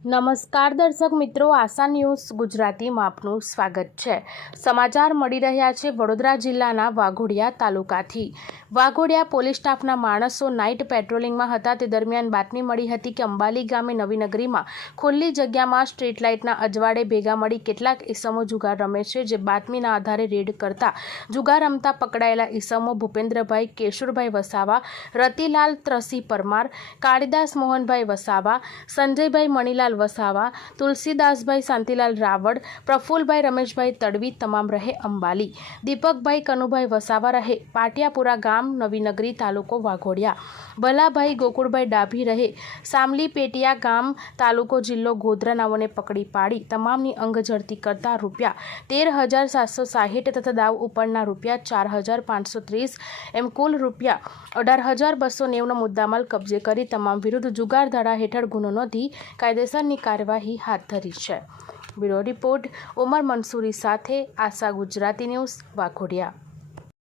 નમસ્કાર દર્શક મિત્રો, આશા ન્યૂઝ ગુજરાતીમાં આપનું સ્વાગત છે. સમાચાર મળી રહ્યા છે વડોદરા જિલ્લાના વાઘોડિયા તાલુકાથી. વાઘોડિયા પોલીસ સ્ટાફના માણસો નાઇટ પેટ્રોલિંગમાં હતા. તે દરમિયાન બાતમી મળી હતી કે અંબાલી ગામે નવીનગરીમાં ખુલ્લી જગ્યામાં સ્ટ્રીટ લાઇટના અજવાળે ભેગા મળી કેટલાક ઈસમો જુગાર રમે છે, જે બાતમીના આધારે રેડ કરતા જુગાર રમતા પકડાયેલા ઈસમો ભૂપેન્દ્રભાઈ, કેશુરભાઈ વસાવા, રતિલાલ ત્રસી પરમાર, કાળીદાસ મોહનભાઈ વસાવા, સંજયભાઈ મણીલાલ વસાવા, તુલસીદાસભાઈ શાંતિલાલ રાવળ, પ્રફુલભાઈ રમેશભાઈ તડવી તમામ રહે અંબાલી. દીપકભાઈ કનુભાઈ વસાવા રહે પાટિયાપુરા ગામ, નવીનગરી તાલુકો વાઘોડિયા. ભલાભાઈ ગોકુળભાઈ ડાભી રહે સામલી પેટિયા ગામ, તાલુકો જિલ્લો ગોધરા નાઓને પકડી પાડી તમામની અંગ ઝડતી કરતા રૂપિયા તેર હજાર સાતસો સાહીઠ તથા દાવ ઉપરના રૂપિયા ચાર હજાર પાંચસો ત્રીસ, એમ કુલ રૂપિયા અઢાર હજાર બસો નેવનો મુદ્દામાલ કબજે કરી તમામ વિરુદ્ધ જુગાર ધારા હેઠળ ગુનો નોંધી કાયદેસરની કાર્યવાહી હાથ ધરી છે. બ્યુરો રિપોર્ટ ઉમર મંસૂરી સાથે આશા ગુજરાતી ન્યૂઝ વાઘોડિયા.